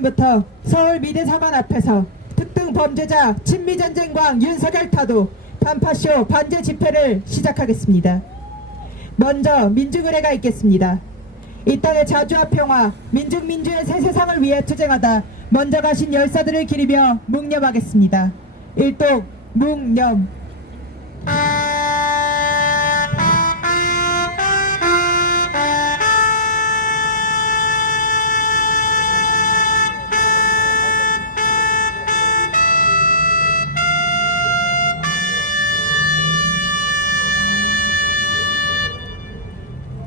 지금부터 서울 미대사관 앞에서 특등 범죄자 친미전쟁광 윤석열 타도 반파쇼 반제 집회를 시작하겠습니다. 먼저 민중의례가 있겠습니다. 이 땅의 자주와 평화, 민중민주의 새 세상을 위해 투쟁하다 먼저 가신 열사들을 기리며 묵념하겠습니다. 일독 묵념.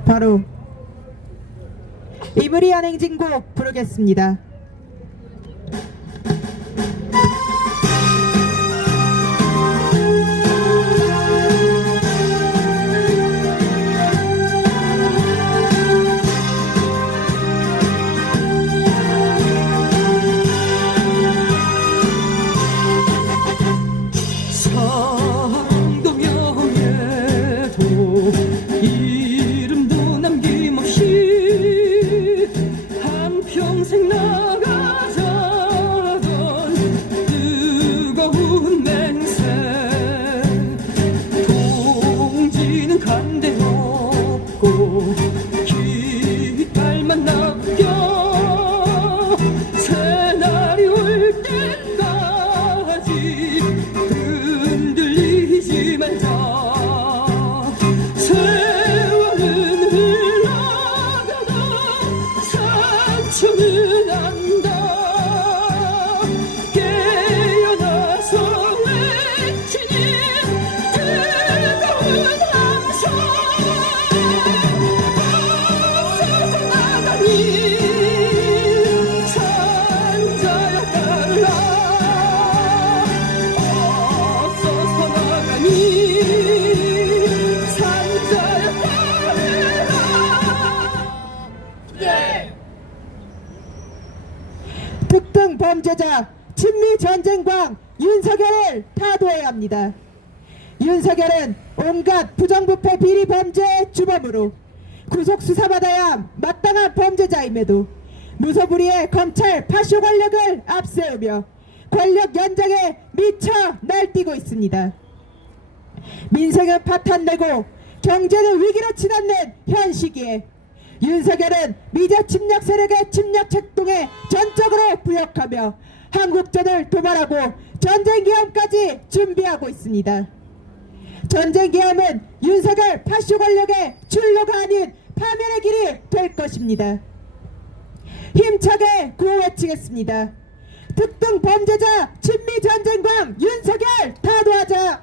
바로 이브리안 행진곡 부르겠습니다. 평생 나가자던 뜨거운 맹세 동지는 간대 없고 깃발만 남겨 새날이 올 때까지 흔들리지 말자. 세월은 흘러가다 상처는 안다. 깨어나서 외치니 뜨거운 함성 앞서서 나가니 산자야 따르라. 앞서서 나가니 산자야 따르라. 특등 범죄자 친미전쟁광 윤석열을 타도해야 합니다. 윤석열은 온갖 부정부패 비리 범죄의 주범으로 구속 수사받아야 마땅한 범죄자임에도 무소불위의 검찰 파쇼 권력을 앞세우며 권력 연장에 미쳐 날뛰고 있습니다. 민생은 파탄내고 경제는 위기로 치닫는 현 시기에 윤석열은 미제 침략 세력의 침략 책동에 전적으로 부역하며 한국전을 도발하고 전쟁기함까지 준비하고 있습니다. 전쟁기함은 윤석열 파쇼 권력의 출로가 아닌 파멸의 길이 될 것입니다. 힘차게 구호 외치겠습니다. 특등 범죄자 친미전쟁광 윤석열 타도하자!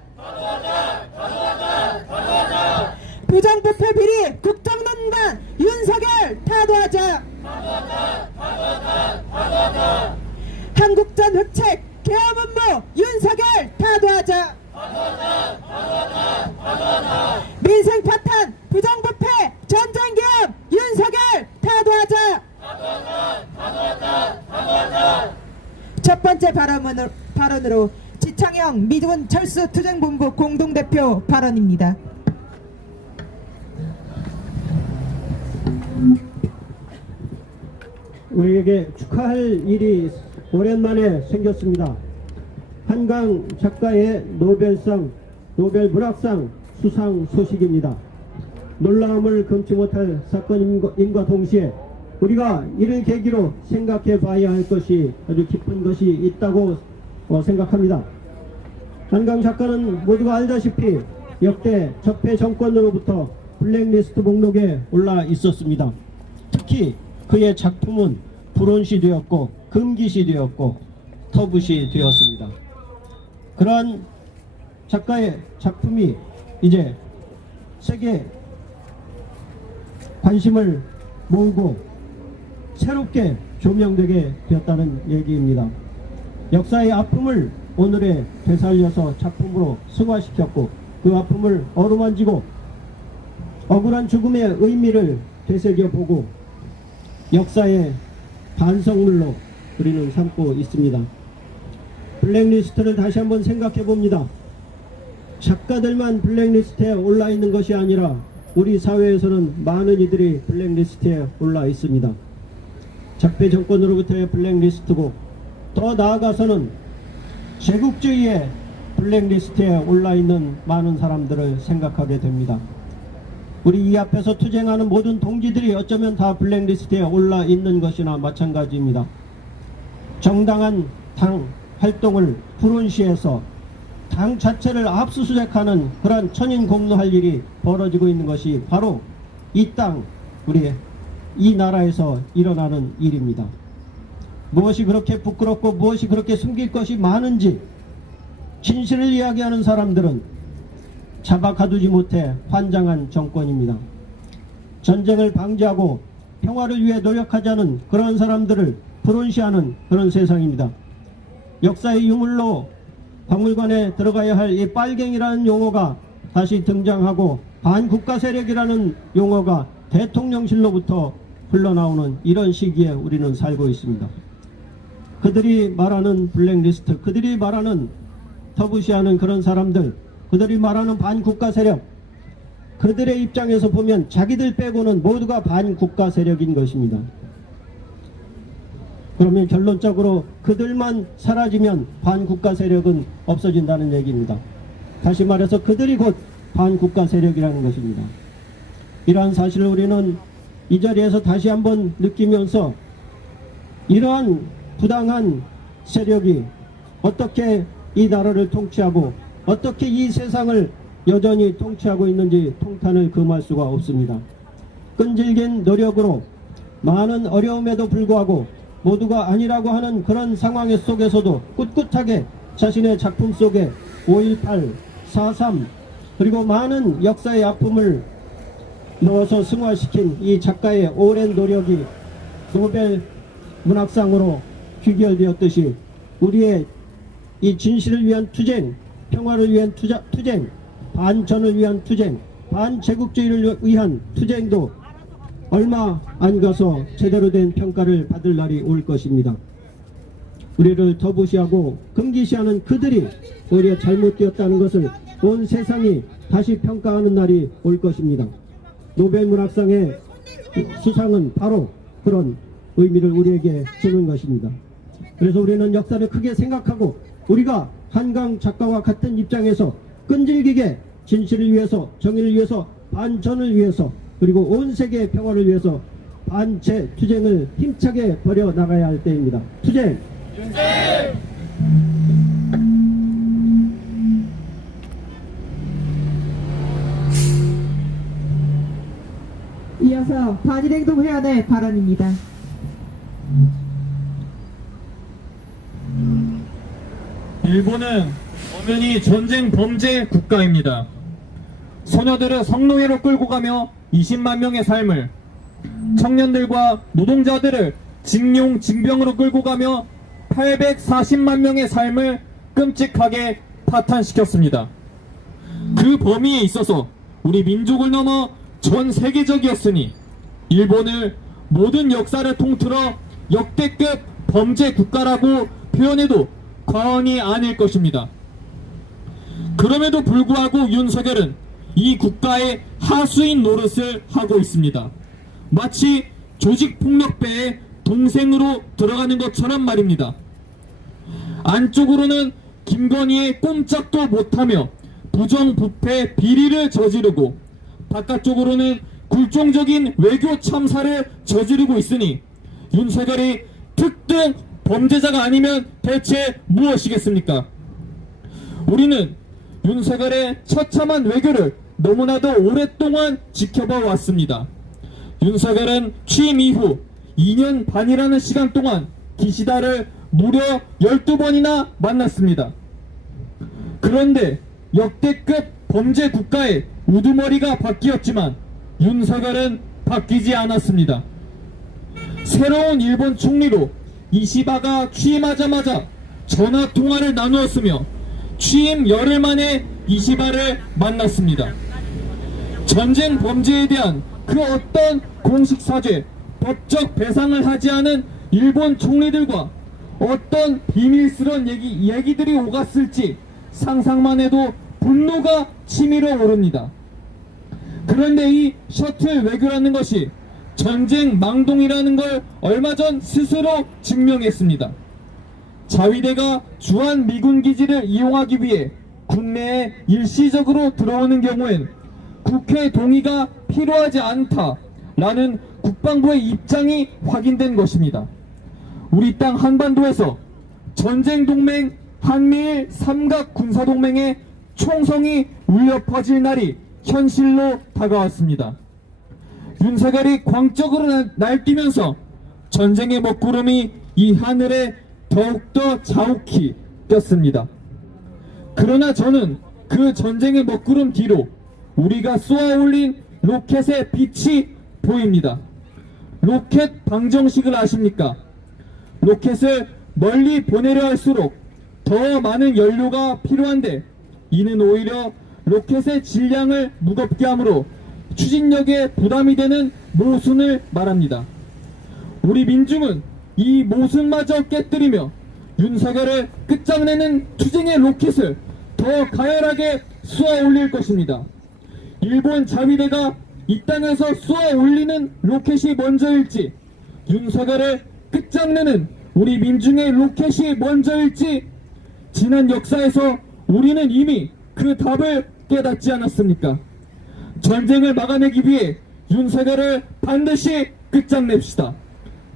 부정부패 비리 국정농단 윤석열 타도하자! 한국전 흑책 계엄 음모 윤석열 타도하자! 민생 파탄 부정부패 전쟁 계엄 윤석열 타도하자! 첫 번째 발언으로 지창영 미군 철수 투쟁본부 공동대표 발언입니다. 우리에게 축하할 일이 오랜만에 생겼습니다. 한강 작가의 노벨 문학상 수상 소식입니다. 놀라움을 금치 못할 사건임과 동시에 우리가 이를 계기로 생각해 봐야 할 것이 아주 깊은 것이 있다고 생각합니다. 한강 작가는 모두가 알다시피 역대 적폐 정권으로부터 블랙리스트 목록에 올라 있었습니다. 특히 그의 작품은 불온시 되었고 금기시 되었고 터부시 되었습니다. 그러한 작가의 작품이 이제 세계 관심을 모으고 새롭게 조명되게 되었다는 얘기입니다. 역사의 아픔을 오늘에 되살려서 작품으로 승화시켰고 그 아픔을 어루만지고 억울한 죽음의 의미를 되새겨보고 역사의 반성물로 우리는 삼고 있습니다. 블랙리스트를 다시 한번 생각해 봅니다. 작가들만 블랙리스트에 올라 있는 것이 아니라 우리 사회에서는 많은 이들이 블랙리스트에 올라 있습니다. 적폐 정권으로부터의 블랙리스트고, 더 나아가서는 제국주의의 블랙리스트에 올라있는 많은 사람들을 생각하게 됩니다. 우리 이 앞에서 투쟁하는 모든 동지들이 어쩌면 다 블랙리스트에 올라있는 것이나 마찬가지입니다. 정당한 당 활동을 불운시해서 당 자체를 압수수색하는 그러한 천인공노할 일이 벌어지고 있는 것이 바로 이 땅, 우리 이 나라에서 일어나는 일입니다. 무엇이 그렇게 부끄럽고 무엇이 그렇게 숨길 것이 많은지 진실을 이야기하는 사람들은 잡아 가두지 못해 환장한 정권입니다. 전쟁을 방지하고 평화를 위해 노력하자는 그런 사람들을 불운시하는 그런 세상입니다. 역사의 유물로 박물관에 들어가야 할 이 빨갱이라는 용어가 다시 등장하고 반국가 세력이라는 용어가 대통령실로부터 흘러나오는 이런 시기에 우리는 살고 있습니다. 그들이 말하는 블랙리스트, 그들이 말하는 터부시하는 그런 사람들, 그들이 말하는 반국가 세력, 그들의 입장에서 보면 자기들 빼고는 모두가 반국가 세력인 것입니다. 그러면 결론적으로 그들만 사라지면 반국가 세력은 없어진다는 얘기입니다. 다시 말해서 그들이 곧 반국가 세력이라는 것입니다. 이러한 사실을 우리는 이 자리에서 다시 한번 느끼면서 이러한 부당한 세력이 어떻게 이 나라를 통치하고 어떻게 이 세상을 여전히 통치하고 있는지 통탄을 금할 수가 없습니다. 끈질긴 노력으로 많은 어려움에도 불구하고 모두가 아니라고 하는 그런 상황 속에서도 꿋꿋하게 자신의 작품 속에 5.18, 4.3 그리고 많은 역사의 아픔을 넣어서 승화시킨 이 작가의 오랜 노력이 노벨 문학상으로 귀결되었듯이 우리의 이 진실을 위한 투쟁, 평화를 위한 투쟁, 반전을 위한 투쟁, 반제국주의를 위한 투쟁도 얼마 안 가서 제대로 된 평가를 받을 날이 올 것입니다. 우리를 터부시하고 금기시하는 그들이 오히려 잘못되었다는 것을 온 세상이 다시 평가하는 날이 올 것입니다. 노벨 문학상의 수상은 바로 그런 의미를 우리에게 주는 것입니다. 그래서 우리는 역사를 크게 생각하고 우리가 한강 작가와 같은 입장에서 끈질기게 진실을 위해서, 정의를 위해서, 반전을 위해서, 그리고 온 세계의 평화를 위해서 반제 투쟁을 힘차게 벌여 나가야 할 때입니다. 투쟁! 이어서 반일행동회원의 발언입니다. 일본은 엄연히 전쟁 범죄 국가입니다. 소녀들을 성노예로 끌고 가며 20만 명의 삶을, 청년들과 노동자들을 징용 징병으로 끌고 가며 840만 명의 삶을 끔찍하게 파탄시켰습니다. 그 범위에 있어서 우리 민족을 넘어 전 세계적이었으니 일본을 모든 역사를 통틀어 역대급 범죄 국가라고 표현해도 과언이 아닐 것입니다. 그럼에도 불구하고 윤석열은 이 국가의 하수인 노릇을 하고 있습니다. 마치 조직폭력배의 동생으로 들어가는 것처럼 말입니다. 안쪽으로는 김건희의 꼼짝도 못하며 부정부패 비리를 저지르고 바깥쪽으로는 굴종적인 외교 참사를 저지르고 있으니 윤석열이 특등 범죄자가 아니면 대체 무엇이겠습니까? 우리는 윤석열의 처참한 외교를 너무나도 오랫동안 지켜봐 왔습니다. 윤석열은 취임 이후 2년 반이라는 시간 동안 기시다를 무려 12번이나 만났습니다. 그런데 역대급 범죄 국가의 우두머리가 바뀌었지만 윤석열은 바뀌지 않았습니다. 새로운 일본 총리로 이시바가 취임하자마자 전화통화를 나누었으며 취임 열흘 만에 이시바를 만났습니다. 전쟁 범죄에 대한 그 어떤 공식 사죄, 법적 배상을 하지 않은 일본 총리들과 어떤 비밀스러운 얘기들이 오갔을지 상상만 해도 분노가 치밀어 오릅니다. 그런데 이 셔틀 외교라는 것이 전쟁 망동이라는 걸 얼마 전 스스로 증명했습니다. 자위대가 주한 미군 기지를 이용하기 위해 국내에 일시적으로 들어오는 경우엔 국회 동의가 필요하지 않다라는 국방부의 입장이 확인된 것입니다. 우리 땅 한반도에서 전쟁 동맹 한미일 삼각 군사동맹의 총성이 울려 퍼질 날이 현실로 다가왔습니다. 윤석열이 광적으로 날뛰면서 전쟁의 먹구름이 이 하늘에 더욱더 자욱히 떴습니다. 그러나 저는 그 전쟁의 먹구름 뒤로 우리가 쏘아올린 로켓의 빛이 보입니다. 로켓 방정식을 아십니까? 로켓을 멀리 보내려 할수록 더 많은 연료가 필요한데 이는 오히려 로켓의 질량을 무겁게 하므로 추진력에 부담이 되는 모순을 말합니다. 우리 민중은 이 모순마저 깨뜨리며 윤석열을 끝장내는 투쟁의 로켓을 더 가열하게 쏘아 올릴 것입니다. 일본 자위대가 이 땅에서 쏘아 올리는 로켓이 먼저일지, 윤석열을 끝장내는 우리 민중의 로켓이 먼저일지, 지난 역사에서 우리는 이미 그 답을 깨닫지 않았습니까? 전쟁을 막아내기 위해 윤석열을 반드시 끝장냅시다.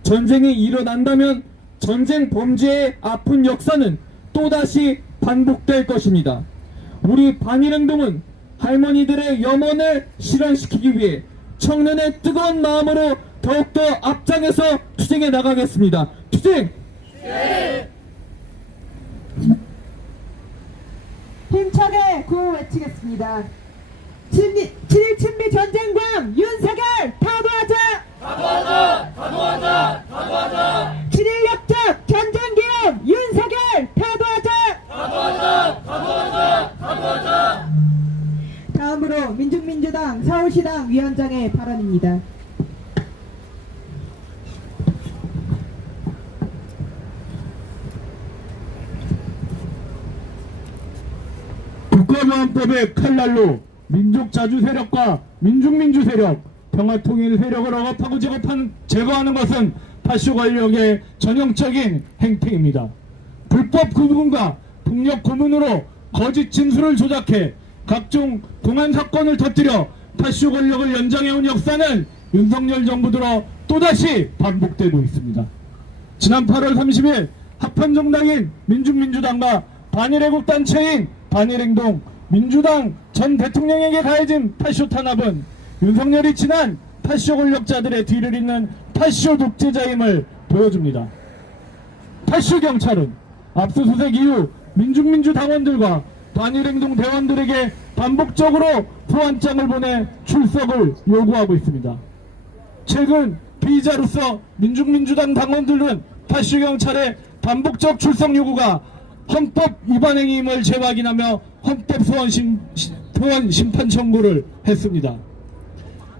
전쟁이 일어난다면 전쟁 범죄의 아픈 역사는 또다시 반복될 것입니다. 우리 반일행동은 할머니들의 염원을 실현시키기 위해 청년의 뜨거운 마음으로 더욱더 앞장에서 투쟁해 나가겠습니다. 투쟁! 힘차게 구호 외치겠습니다. 7.1 친미 전쟁광 윤석열 타도하자! 타도하자! 타도하자! 타도하자! 7.1 역적 전쟁기업 윤석열 타도하자! 타도하자! 타도하자! 타도하자! 다음으로 민중민주당 서울시당 위원장의 발언입니다. 국가보안법의 칼날로 민족자주 세력과 민중민주 세력, 평화통일 세력을 억압하고 제거하는 것은 파쇼 권력의 전형적인 행태입니다. 불법 구금과 폭력 고문으로 거짓 진술을 조작해 각종 공안 사건을 터뜨려 파쇼 권력을 연장해온 역사는 윤석열 정부 들어 또다시 반복되고 있습니다. 지난 8월 30일 합헌정당인 민중민주당과 반일애국단체인 반일행동 민주당 전 대통령에게 가해진 파쇼 탄압은 윤석열이 지난 파쇼 권력자들의 뒤를 잇는 파쇼 독재자임을 보여줍니다. 파쇼 경찰은 압수수색 이후 민중민주 당원들과 반일행동 대원들에게 반복적으로 소환장을 보내 출석을 요구하고 있습니다. 최근 피의자로서 민중민주당 당원들은 파쇼 경찰의 반복적 출석 요구가 헌법 위반 행위임을 재확인하며 헌법 소원 심판 청구를 했습니다.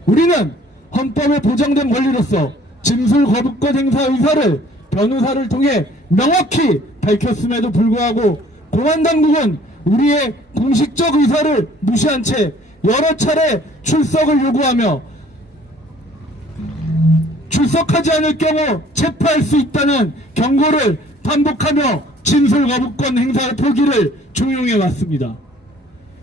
우리는 헌법에 보장된 권리로서 진술 거부권 행사 의사를 변호사를 통해 명확히 밝혔음에도 불구하고 공안당국은 우리의 공식적 의사를 무시한 채 여러 차례 출석을 요구하며 출석하지 않을 경우 체포할 수 있다는 경고를 반복하며 진술 거부권 행사 포기를 종용해 왔습니다.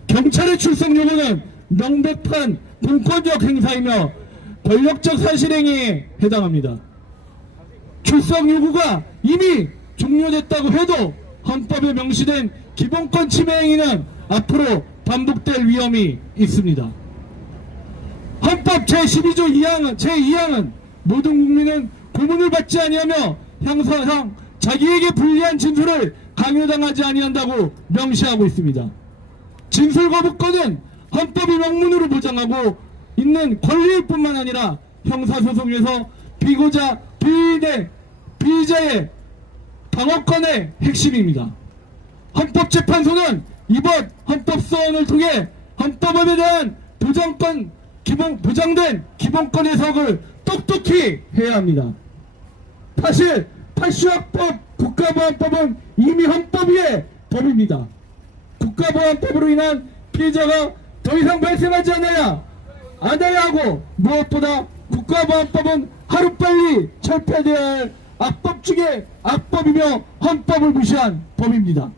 경찰의 출석 요구는 명백한 공권력 행사이며 권력적 사실행위에 해당합니다. 출석 요구가 이미 종료됐다고 해도 헌법에 명시된 기본권 침해 행위는 앞으로 반복될 위험이 있습니다. 헌법 제12조 제2항은 모든 국민은 고문을 받지 아니하며 형사상 자기에게 불리한 진술을 강요당하지 아니한다고 명시하고 있습니다. 진술 거부권은 헌법이 명문으로 보장하고 있는 권리일 뿐만 아니라 형사소송에서 피고자, 피의자의 방어권의 핵심입니다. 헌법재판소는 이번 헌법소원을 통해 헌법에 대한 보장된 기본권 해석을 똑똑히 해야 합니다. 사실 파쇼학법 국가보안법은 이미 헌법 위의 법입니다. 국가보안법으로 인한 피해자가 더 이상 발생하지 않아야 하고 무엇보다 국가보안법은 하루빨리 철폐되어야 할 악법 중에 악법이며 헌법을 무시한 법입니다.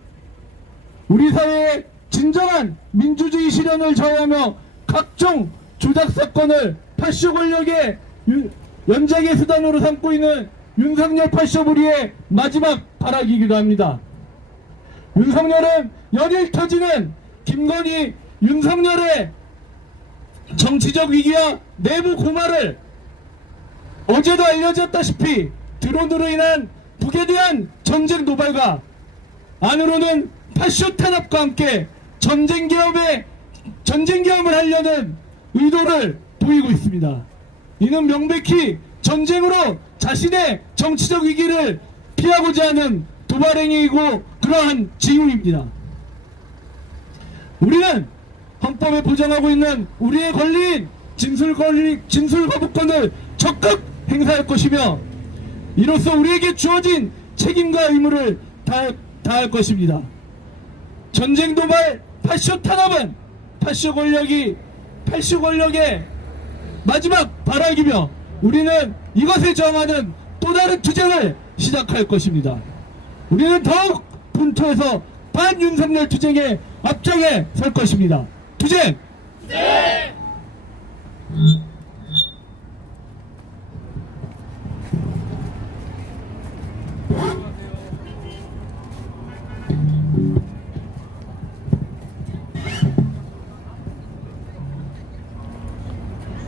우리 사회의 진정한 민주주의 실현을 저해하며 각종 조작 사건을 파쇼 권력의 연장의 수단으로 삼고 있는 윤석열 파쇼부리의 마지막 발악이기도 합니다. 윤석열은 연일 터지는 김건희 윤석열의 정치적 위기와 내부 고말을 어제도 알려졌다시피 드론으로 인한 북에 대한 전쟁 도발과 안으로는 파쇼 탄압과 함께 전쟁 계엄을 하려는 의도를 보이고 있습니다. 이는 명백히 전쟁으로 자신의 정치적 위기를 피하고자 하는 도발행위이고 그러한 징후입니다. 우리는 헌법에 보장하고 있는 우리의 권리인 진술 거부권을 적극 행사할 것이며 이로써 우리에게 주어진 책임과 의무를 다할 것입니다. 전쟁 도발 파쇼 탄압은 파쇼 권력의 마지막 발악이며 우리는 이것에 저항하는 또 다른 투쟁을 시작할 것입니다. 우리는 더욱 분투해서 반윤석열 투쟁에 앞장에 설 것입니다. 투쟁!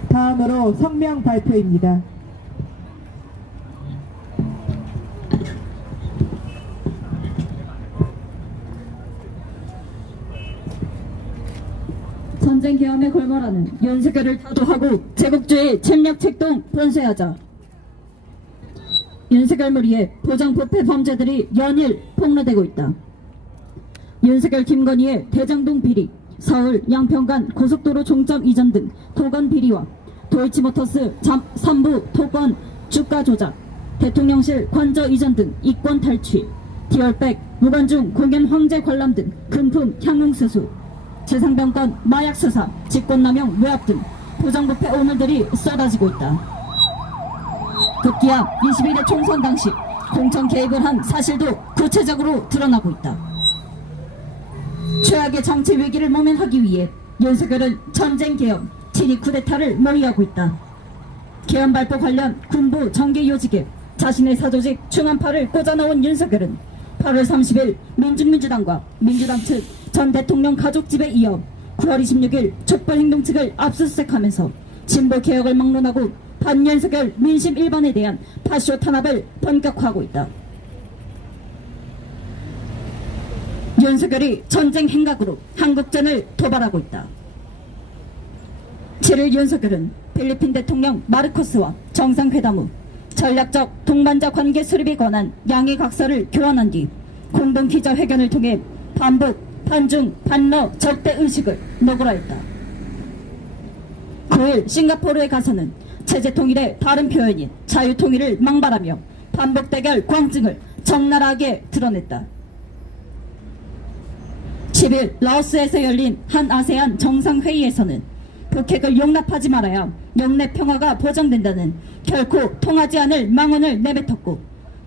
다음으로 성명 발표입니다. 전쟁 계엄에 걸머라는 윤석열을 타도하고 제국주의 침략 책동 본세하자. 윤석열 무리의 부정부패 범죄들이 연일 폭로되고 있다. 윤석열 김건희의 대장동 비리, 서울 양평간 고속도로 종점 이전 등 토건 비리와 도이치모터스 3부 토건 주가 조작, 대통령실 관저 이전 등 이권 탈취, 디얼백, 무관중 공연 황제 관람 등 금품 향응 수수, 재상병권 마약 수사, 직권남용 외압 등 부정부패 오물들이 쏟아지고 있다. 급기야 21대 총선 당시 공천 개입을 한 사실도 구체적으로 드러나고 있다. 최악의 정치 위기를 모면하기 위해 윤석열은 전쟁 개엄, 친위 쿠데타를 모의하고 있다. 개엄 발표 관련 군부 정계 요직에 자신의 사조직 중한파를 꽂아넣은 윤석열은 8월 30일 민중민주당과 민주당 측 전 대통령 가족 집에 이어 9월 26일 촛불행동 측을 압수수색하면서 진보 개혁을 막론하고 반윤석열 민심 1번에 대한 파쇼 탄압을 본격화하고 있다. 윤석열이 전쟁 행각으로 한국전을 도발하고 있다. 7일 윤석열은 필리핀 대통령 마르코스와 정상회담 후 전략적 동반자 관계 수립에 관한 양해 각서를 교환한 뒤 공동 기자회견을 통해 반북, 반중, 반러 적대 의식을 노골화했다. 9일 싱가포르에 가서는 체제 통일의 다른 표현인 자유 통일을 망발하며 반복 대결 광증을 적나라하게 드러냈다. 10일 라오스에서 열린 한 아세안 정상회의에서는 북핵을 용납하지 말아야 영내 평화가 보장된다는 결코 통하지 않을 망언을 내뱉었고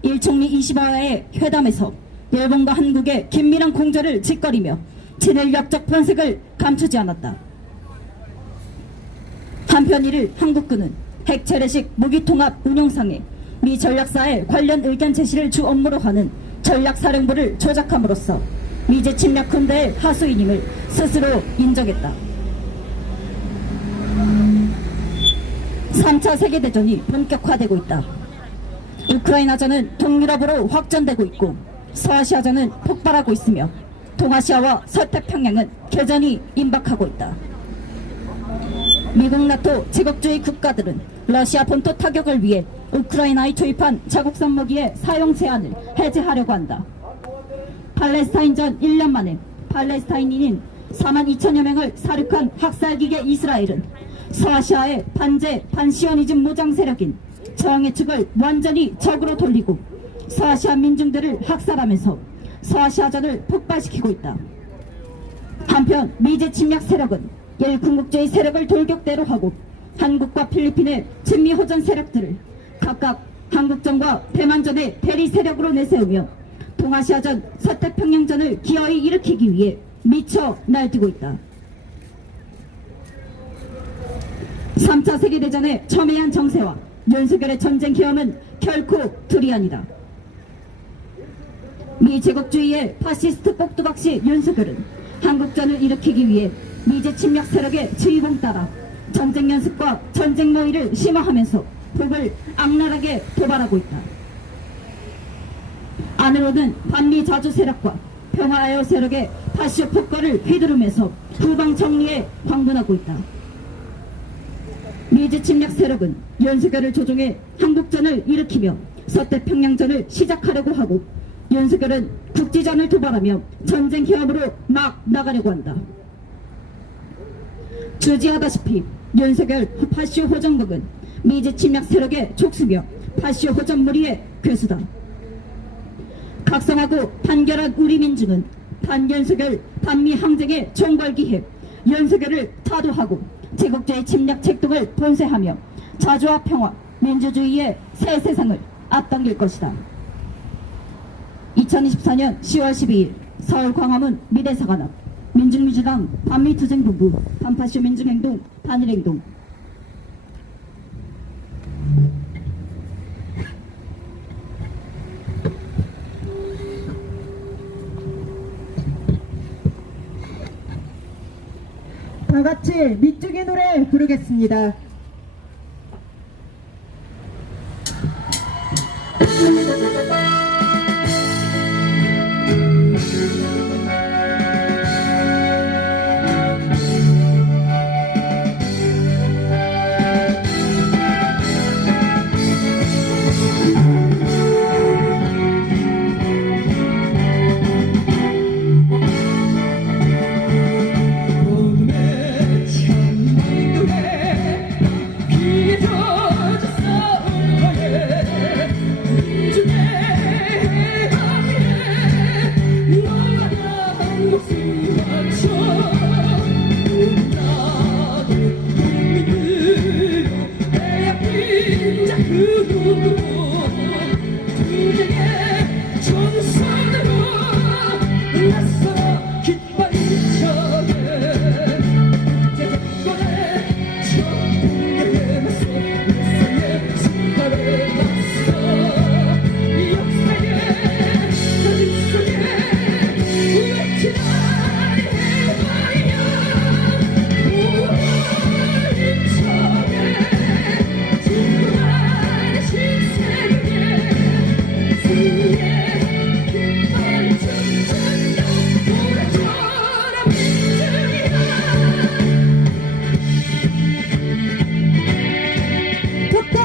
일총리 20화의 회담에서 일본과 한국의 긴밀한 공조를 짓거리며 친일역적 본색을 감추지 않았다. 한편 1일 한국군은 핵재래식 무기통합 운용상에 미 전략사에 관련 의견 제시를 주 업무로 하는 전략사령부를 조작함으로써 미제 침략 군대의 하수인임을 스스로 인정했다. 3차 세계대전이 본격화되고 있다. 우크라이나전은 동유럽으로 확전되고 있고 서아시아전은 폭발하고 있으며 동아시아와 서태평양은 개전이 임박하고 있다. 미국 나토 제국주의 국가들은 러시아 본토 타격을 위해 우크라이나에 투입한 자국산 무기의 사용 제한을 해제하려고 한다. 팔레스타인전 1년 만에 팔레스타인인인 4만 2천여 명을 살육한 학살기계 이스라엘은 서아시아의 반제 반시오니즘 무장 세력인 저항의 측을 완전히 적으로 돌리고 서아시아 민중들을 학살하면서 서아시아전을 폭발시키고 있다. 한편 미제 침략 세력은 일군국주의 세력을 돌격대로 하고 한국과 필리핀의 친미호전 세력들을 각각 한국전과 대만전의 대리 세력으로 내세우며 동아시아전, 서태평양전을 기어이 일으키기 위해 미쳐 날뛰고 있다. 3차 세계대전의 첨예한 정세와 윤석열의 전쟁 계엄은 결코 둘이 아니다. 미 제국주의의 파시스트 꼭두각시 윤석열은 한국전을 일으키기 위해 미제 침략 세력의 지휘봉 따라 전쟁 연습과 전쟁 모의를 심화하면서 북을 악랄하게 도발하고 있다. 안으로는 반미 자주 세력과 평화아여 세력의 파시오 폭거를 휘두르면서 후방 정리에 광분하고 있다. 미제 침략 세력은 윤석열을 조종해 한국전을 일으키며 서태평양전을 시작하려고 하고 윤석열은 국지전을 도발하며 전쟁 계엄으로 막 나가려고 한다. 주지하다시피 윤석열 파시오 호전국은 미제 침략 세력의 촉수며 파시오 호전 무리의 괴수다. 각성하고 단결한 우리 민중은 반윤석열 반미 항쟁의 총궐기해 윤석열을 타도하고 제국주의 침략 책동을 본세하며 자주와 평화, 민주주의의 새 세상을 앞당길 것이다. 2024년 10월 12일 서울 광화문 미대사관 앞 민중민주당 반미투쟁본부 반파쇼 민중행동 단일행동. 다 같이 민중의 노래 부르겠습니다.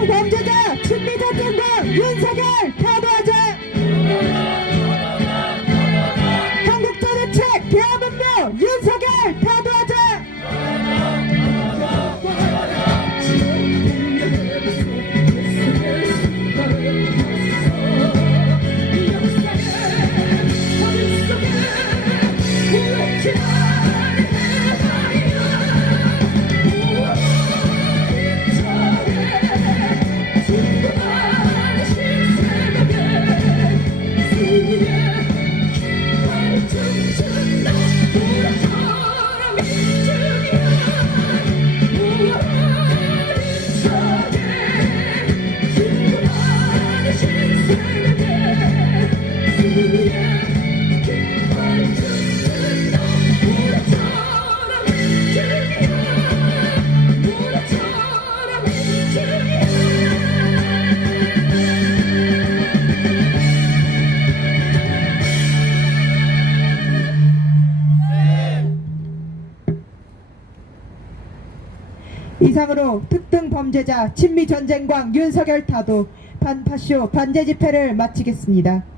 범죄자 친미전쟁과 윤석열 타도하자. 한국전의 책 대한민국 윤석열 타도하자. 이상으로 특등 범죄자 친미전쟁광 윤석열 타도 반파쇼 반제 집회를 마치겠습니다.